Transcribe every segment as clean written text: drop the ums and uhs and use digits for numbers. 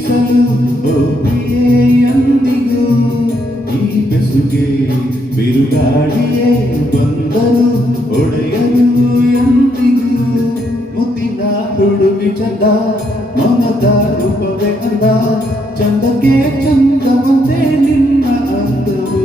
ಮೀಸಲು ಒಪ್ಪಿಯೇ ಎಂದಿಗೂ ಈ ಬೆಸುಗೆ ಬಿರುಗಾಳಿಯೇ ಬಂದರು ಒಡೆಯರು ಎಂದಿಗೂ ಮುತ್ತಿನ ಹುಡುಗಿ ಚಂದ ಮಮದ ರೂಪವೇ ಅಂದ ಚಂದಕ್ಕೆ ಚಂದವಂತೆ ನಿನ್ನ ಅಂದವು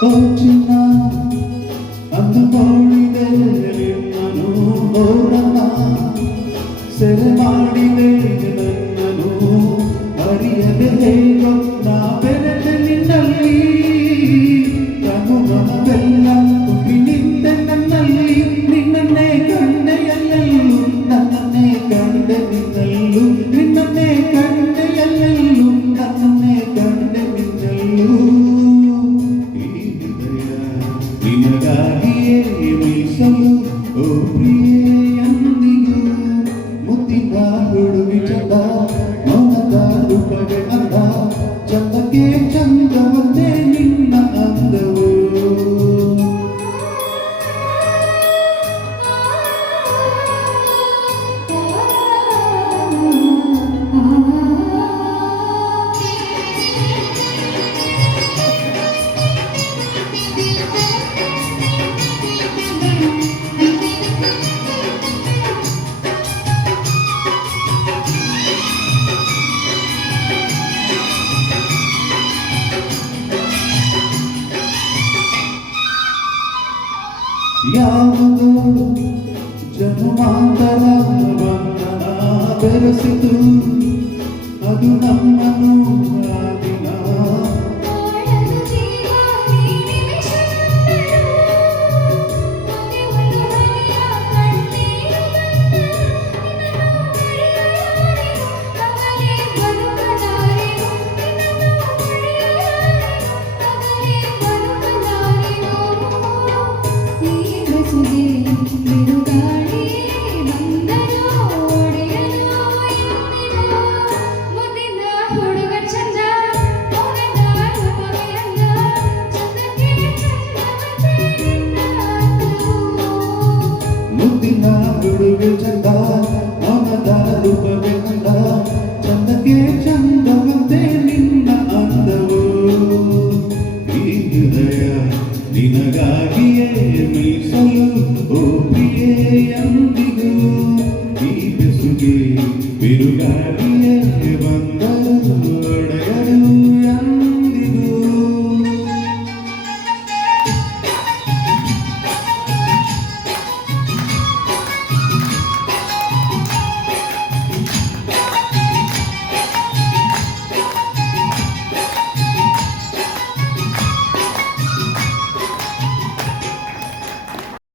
ಓ ಚಿನ್ನ ಅಂದು ಮಾಡಿದೆ ನಿನ್ನನು ನೋಡಮ್ಮ ಸೆರೆ ಮಾಡಿದೆ ನನ್ನನು ಅರಿಯದೆ ಹೇಗೋ ನಾ ಬೆರೆತೆ ನಿನ್ನಲ್ಲಿ ಕನು ಮನವೆಲ್ಲ ತುಂಬಿ ನಿಂತೆ ನನ್ನಲ್ಲಿ ನಿನ್ನನ್ನೇ ಕಂಡೆಯಲ್ಲೆಲ್ಲೂ ನನ್ನನ್ನೇ ಕಂಡೆ ನಿನ್ನಲ್ಲೂ ನಿನ್ನನ್ನೇ ಕಂಡೆಯಲ್ಲೆಲ್ಲೂ ನನ್ನನ್ನೇ ಕಂಡೆ ನಿನ್ನಲ್ಲೂ ನಿನಗಾಗಿಯೇ ಮೀಸಲು ಓ ಪ್ರಿಯೆ ಎಂದಿಗೂ ಮುತ್ತಿನ ಹುಡುಗಿ ಚಂದ ಮೌನದ ರೂಪವೇ ಅಂದ ಚಂದಕ್ಕೆ ಚಂದವಂತೆ ನಿನ್ನ ಅಂದವು ಯಾವುದೋ ಜನ್ಮಾಂತರ ಬಂಧನ ಬೆರೆಸಿತು ಅದು ನಮ್ಮನ್ನು ಆ ದಿನ ಮುದ್ದಿನ ಹುಡುಗಿ ಚಂದ ಮಮದ ರೂಪವೇ ಅಂದ ಚಂದಕ್ಕೆ ಚಂದವಂತೆ ನಿನ್ನ ಅಂದವು ಈ ಹೃದಯ ನಿನಗಾಗಿಯೇ ಮೀಸಲು ಓ ಪ್ರಿಯೆ ಎಂದಿಗೂ